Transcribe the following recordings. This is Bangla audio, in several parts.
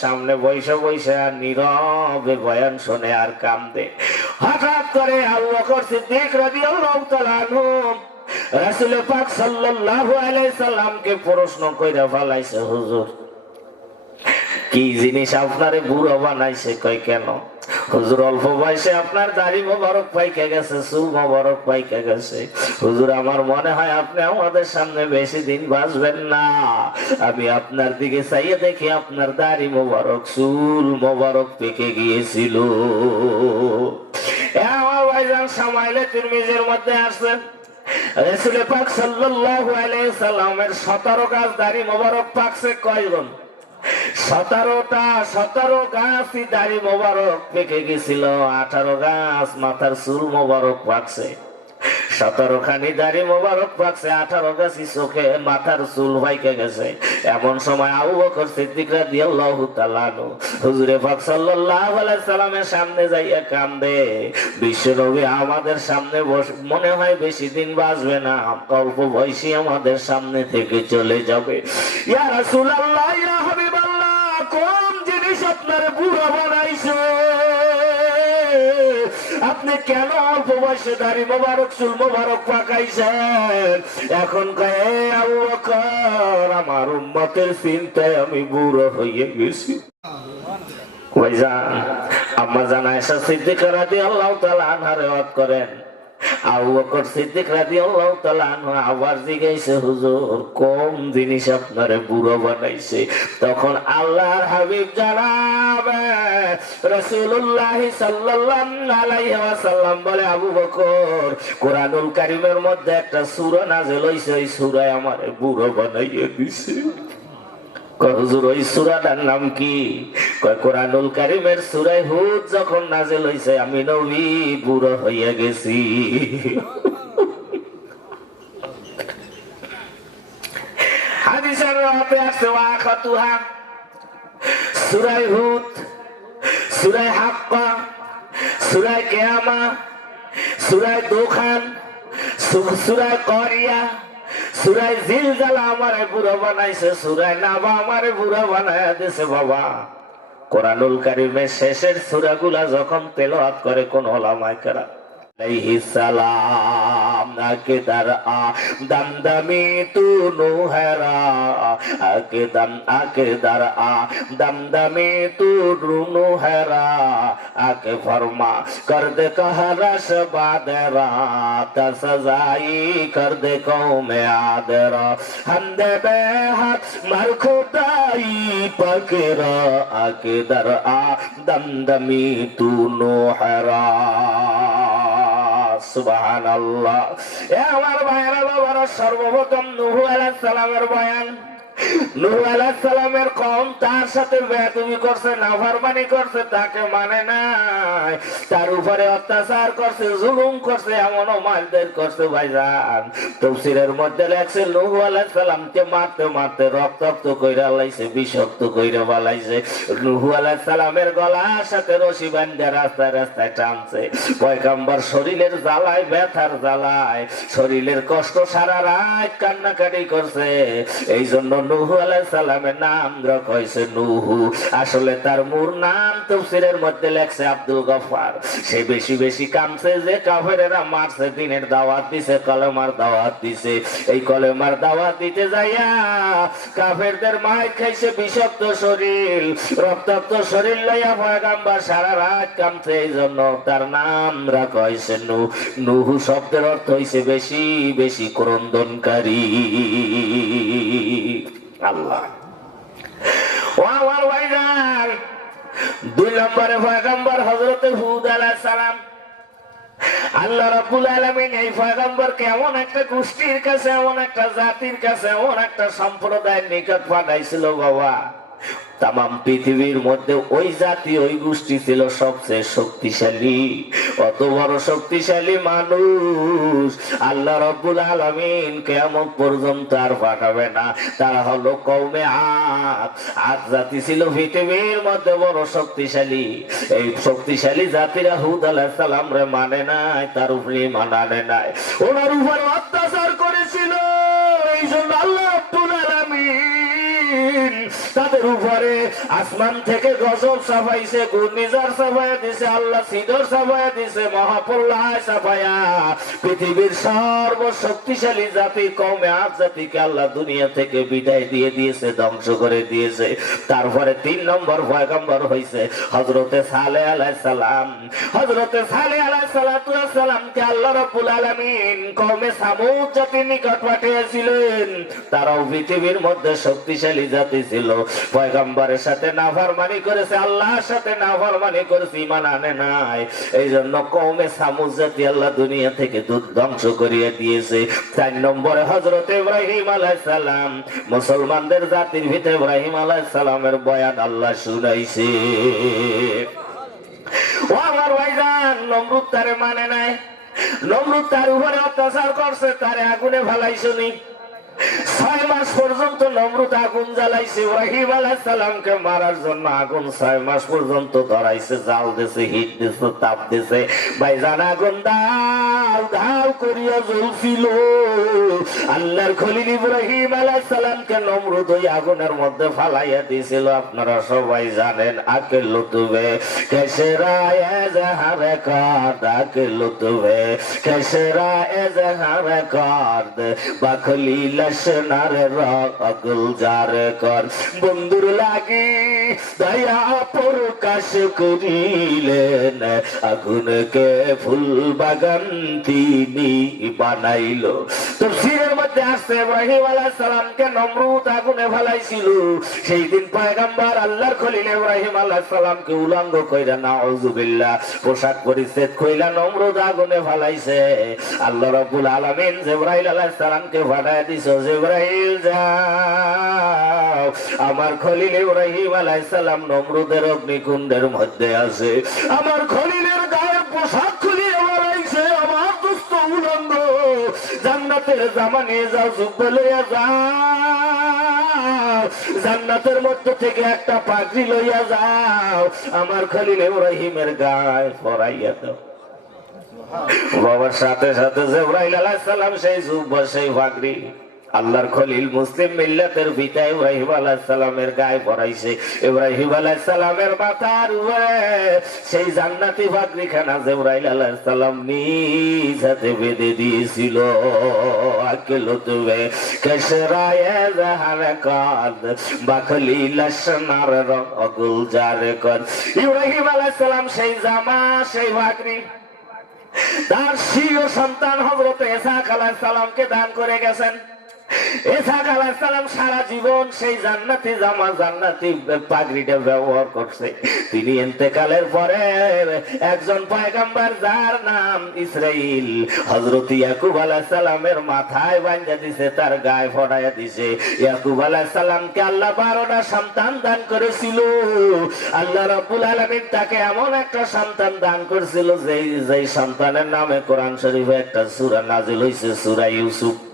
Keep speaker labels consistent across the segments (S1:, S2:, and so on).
S1: সামনে বৈশা বৈশা নীরবে বয়ান শুনে আর কান্দে হঠাৎ করে আবু বকর সিদ্দিক রাদিয়াল্লাহু তাআলা পাক সাল্লাল্লাহু আলাইহি সাল্লামকে প্রশ্ন কইরা ফলাইছে, হুজুর, কি জিনিস আপনারে বুড়ো বানাইছে কই কেন? হুজুর অল্প বয়সে আপনার দাড়ি মোবারক পাইকে গেছে চুল মোবারক পাইকে গেছে। হুজুর, আমার মনে হয় আপনি আমাদের সামনে বেশি দিন বাঁচবেন না। আমি আপনার দিকে চাইয়ে দেখি আপনার দাড়ি মোবারক, চুল মোবারক পেকে গিয়েছিল। আমার ভাইজান, সামাইলে তিরমিজের মধ্যে আসছেন। রসুল পাক সাল্লাল্লাহু আলাইহি সাল্লামের 17 গাছ দাড়ি মোবারক পাকছে কয়জন? সতেরোটা, সতেরো গাছ দাড়ি মোবারক পেকে গেছিল, আঠারো গাছ মাথার চুল মোবারক পাকছে। সতেরো খানি দাড়ি মোবারক পাকছে, আঠারো গাছি চোখে মাথার চুল ভাইকে গেছে। এমন সময় আবু বকর সিদ্দিক রাদিয়াল্লাহু তাআলা আনহু, হুজুরে পাক সাল্লাল্লাহু আলাইহি সাল্লামের সামনে যাইয়া কান্দে। বিশ্বনবী আমাদের সামনে বস- মনে হয় বেশি দিন বাঁচবে না, অল্প বয়সী আমাদের সামনে থেকে চলে যাবে। ইয়া রাসূলুল্লাহ, ইয়া কোন জিনিস আপনার বুড়ো বানাইছে? আপনি কেন অল্প দাড়ি মোবারক, চুল মোবারক পাকাইছেন? এখন আমার উম্মতের চিন্তায় আমি বুড়ো হয়ে গেছি। আম্মা জানা এসা সিদ্দিক রাদি আল্লাহ তালা আনহা রেওয়াত করেন। তখন আল্লাহর হাবিব আবু বকর, কোরআনুল কারীমের মধ্যে একটা সূরা নাযিল হইছে, ওই সূরায় আমারে বুড়ো বানাইয়ে দিছে। নাম কি? কয় যখন আমি নবী বুড়ো হইয়া গেছি। হাদিসের রাতে আছে ওয়াখাতুহা সূরা হুদ সূরা হাক্কা সূরা কিয়ামা সূরা দোখান সূরা করিয়া। সুরাই জিল জালা আমার বুড়া বানাইছে সুরাই নাবা আমার বুড়া বানায় দিছে বাবা। কোরআনুল কারিমের শেষের সুরাগুলা যখন তেলাওয়াত করে, কোন হলামায় কেরাম सलाम, अकदर आ दमदमी तू नूहरा, अकदम, अकदर आ दमदमी तू रू नूहरा अक फरमा, कर दे कहरस बादरा तसजाई कर दे कौम आदरा। हंद बेहद मर खुदाई पकरा, अकदर आ दमदमी तू नूहरा। সুবহান আল্লাহ এ আমার ভাইরা বাবারা সর্বপ্রথম নুহু আলাইহিস সালামের বয়ান। সালামের কম তার সাথে করছে, নাফরমানি করছে, তাকে মানে নাই। তার উপরে অত্যাচার করছে, জুলুম করছে এমন মারদের করছে ভাইজান। মধ্যে মারতে মারতে রক্তাক্ত কইরা লাইছে কইরা বালাইছে। গলার সাথে রশি বান্ধা রাস্তায় রাস্তায় টানছে। পয়গাম্বর শরীরের জ্বালায়, ব্যথার জ্বালায়, শরীরের কষ্ট সারা রাত কান্নাকাটি করছে। এই জন্য নুহু আলাইহিস সালামের নাম হয়েছে নুহু। আসলে তার মূল নাম তফসিরের মধ্যে লেখছে আব্দুল গফার। সে বেশি বেশি কামছে যে কাফেরেরা মারছে, দিনের দাওয়াত দিছে, কলেমার দাওয়াত দিছে। এই কলেমার দাওয়াত দিতে যাইয়া কাফেরদের মাই খাইছে বিষাক্ত শরীর। রক্তাক্ত শরীর লইয়া পয়গাম্বার সারা রাত কামছে এই জন্য তার নাম রাখা নু, নুহু শব্দের অর্থ হইছে বেশি বেশি ক্রন্দনকারী। আল্লাহ। ও আমার ভাইজান দুই নম্বরে পয়গাম্বর হজরত হুদ আলাহ সালাম। আল্লাহ রাবুল আলমিন এই পয়গম্বরকে এমন একটা গোষ্ঠীর কাছে, এমন একটা জাতির কাছে, এমন একটা সম্প্রদায়ের নিকট পাঠাইছিল বাবা তাম পৃথিবীর মধ্যে ওই জাতি, ওই গোষ্ঠী ছিল সবচেয়ে শক্তিশালী। অত বড় শক্তিশালী মানুষ আল্লাহ রব্বুল আলমিন কেমন পর্যন্ত আর পাঠাবে না। তারা হলো কৌমে আদ। আদ জাতি ছিল পৃথিবীর মধ্যে বড় শক্তিশালী। এই শক্তিশালী জাতিরা হুদ আলাহ সালাম রে মানে নাই, তার উপরে মানানে নাই। ওনার উপরে অত্যাচার করেছিল। তাদের উপরে, আসমান থেকে গজব সাফাইছে ঘূর্ণিঝড় সাফাইয়া দিছে, আল্লাহ সিদর সাফাইয়া দিছে মহাপল্লায় সাফায়া পৃথিবীর সর্বশক্তিশালী জাতি কমে আজ জাতিকে আল্লাহ দুনিয়া থেকে বিদায় দিয়ে দিয়েছে, ধ্বংস করে দিয়েছে। তারপরে তিন নম্বর পয়গম্বর হয়েছে হজরতে সালে আলাই সালাম। হজরতে সালে আলাই সালামকে আল্লাহ রব্বুল আলমিন কমে সামুদ জাতির নিকট পাঠিয়েছিলেন। তারাও পৃথিবীর মধ্যে শক্তিশালী জাতি ছিল। পয়গম্বরের সাথে নাফরমানি করেছে, আল্লাহর সাথে নাফরমানি করেছে ইমান আনে নাই। এই জন্য কৌমে সামুদ জাতি আল্লাহ দুনিয়া থেকে দুধ ধ্বংস করিয়ে দিয়েছে। চার নম্বরে হজরত ইব্রাহিম আলাইসালাম মুসলমানদের জাতির ভিতরে ইব্রাহিম আলাইসালামের বয়ান আল্লাহ শুনাইছে। ও আমার ভাইজান, নমরুদ তারে মানে নাই। নমরুদ তার উপরে অত্যাচার করছে, তারে আগুনে ভালাই শুনি ছয় মাস পর্যন্ত নমরুদ আগুন জ্বালাইছে সালামকে মারার জন্য আগুন ছয় মাস পর্যন্ত ধরাইছে, জাল দিছে, হিট দিছে, তাপ দিছে। করিয়া জ্বলছিল। আল্লাহর খলিল ইব্রাহিম সালামকে ওই আগুনের মধ্যে ফালাইয়া দিয়েছিল। আপনারা সবাই জানেন আকে লুতুবে। কেসেরা এজাহারে কাদ আকে লুতুবে। কেসেরা এজাহারে কাদ বাখলি লসনারে রগুল জারে কর। বন্ধুর লাগি দয়া প্রকাশ করিলেন। আগুনকে ফুল বাগান তিনি বানাইল। তো সিরের মধ্যে আসছে, ইব্রাহিম সালামকে নমরুদ আগুনে ফেলাইছিল। সেই দিন পয়গম্বর আল্লাহর খলিল ইব্রাহিম আলাইহিস সালামকে উলঙ্গ কইরা নাউজুবিল্লাহ পোশাক পরিচ্ছেদ কইলা নমরুদ আগুনে ফেলাইছে। আল্লাহ রাব্বুল আলামিন জিবরাইল আলাইহিস সালামকে পাঠায় দিছো জিবরাইল যাও। আমার খলিল ইব্রাহিম আলাইহিস সালাম নমরুদের অগ্নিকুণ্ডের মধ্যে আছে। আমার খলিলের গায়ের পোশাক খুলিয়ে ফেলাইছে আমার দুস্থ উলঙ্গ, জান্নাতের জামা নিয়ে যাও, যুদ্ধ লইয়া যাও। জান্নাতের মধ্য থেকে একটা পাগড়ি লইয়া যাও। আমার খলিল ইব্রাহিমের গায়ে পরাইয়া দাও। বাবার সাথে সাথে জেব্রাইল আলাইহিস সালাম সেই জুব্বা সেই পাগড়ি আল্লাহর খলিল মুসলিম মিল্লাতের পিতা ইব্রাহিম আলাইহিস সালামের গায়ে পরাইছে। ইব্রাহিম আলাইহিস সালামের মাথার উপরে সেই জান্নাতি পাগড়ি খানা জিবরাইল আলাইহিস সালাম নিজ হাতে বেঁধে দিয়েছিল। আকেল তুবে কাদ, বাখলি জারে কর। ইব্রাহিম আলাইহিস সালাম সেই জামা, সেই পাগড়ি তার সিও সন্তান হজরত এসাক আলাহ সালামকে দান করে গেছেন। তার গায়ে ফড়াইয়া দিছে। ইয়াকুব সালামকে আল্লাহ বারোটা সন্তান দান করেছিল। আল্লাহ রব্বুল আলমিন তাকে এমন একটা সন্তান দান করেছিল, যেই যেই সন্তানের নামে কোরআন শরীফে একটা সুরা নাজিল হয়েছে সুরা ইউসুফ।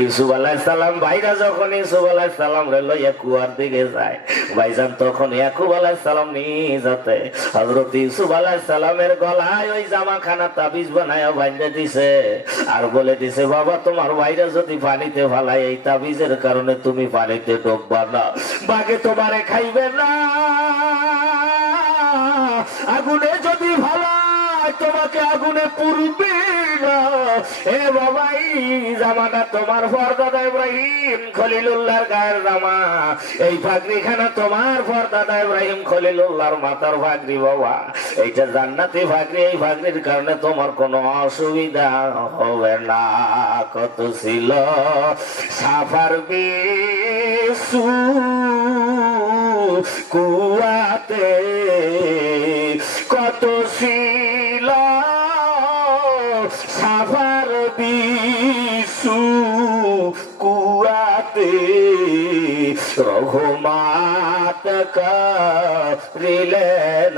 S1: ইউসুফ আলাহ সালাম ভাইরা যখন ইউসুফ আলাহ সালাম রে লইয়া কুয়ার দিকে যায়, ভাইজান তখন ইয়াকুব আলাহ সালাম নিয়ে যাতে হজরত ইউসুফ আলাহ সালামের গলায় ওই জামা খানা তাবিজ বানায় বান্ধে দিছে আর বলে দিছে, বাবা, তোমার ভাইরা যদি পানিতে ফালাই এই তাবিজের কারণে তুমি পানিতে ডুববা না বাগে তোমারে খাইবে না, আগুনে যদি ভালাই তোমাকে আগুনে পুরবে না। এ বাবাই জামাটা তোমার ফরদাদা ইব্রাহিম খলিলুল্লাহর গায়ের জামা। এই পাগড়ি খানা তোমার ফরদাদা ইব্রাহিম খলিলুল্লাহর মাথার পাগড়ি বাবা। এইটা জান্নাতি পাগড়ি এই পাগড়ির কারণে তোমার কোনো অসুবিধা হবে না। কত ছিল সাফার বিশু কুয়াতে বিশু করিলেন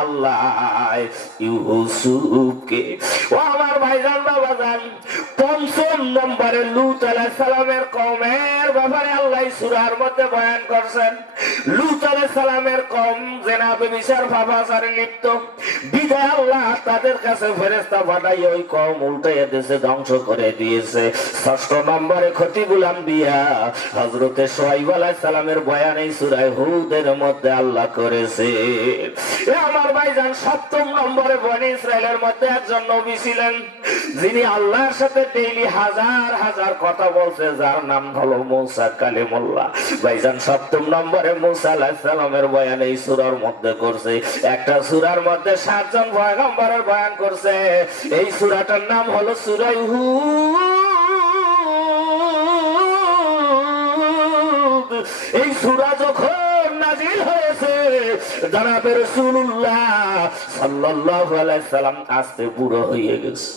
S1: আল্লাহ ইউসুফকে। ও আমার ভাইজান বাবা জান, পঞ্চম নম্বরে লুত আলাহ সালামের কমের ব্যাপারে আল্লাহ সুরার মধ্যে বয়ান করছেন, লুত সালামের কম জেনাবে বিচার ভাবাচারে লিপ্ত বিদায় আল্লাহ তাদের কাছে ফেরেস্তা ওই কম উল্টাইয়া দেশে ধ্বংস করে দিয়েছে। ষষ্ঠ নম্বরে খতিবুল আম্বিয়া হজরতে সোহাইব আলাহ সালামের বয়ান এই সুরায় হুদের মধ্যে আল্লাহ করেছে। আমার ভাইজান, সপ্তম নম্বরে বনি ইসরায়েলের মধ্যে একজন নবী ছিলেন, যিনি আল্লাহর সাথে ডেইলি হাজার হাজার কথা বলছে, যার নাম হলো মৌসা। কালিমুল্লাহ। ভাইজান, সপ্তম নম্বরে মুসা বয়ান এই মধ্যে করছে। একটা মধ্যে সাতজন বয়ান করছে। এই নাম হলো হুদ এই সুরা যখন নাজিল হয়েছে, জানাবে রসুল্লাহ সাল্লাল্লাহু আলাইহি আসতে বুড়ো হয়ে গেছে।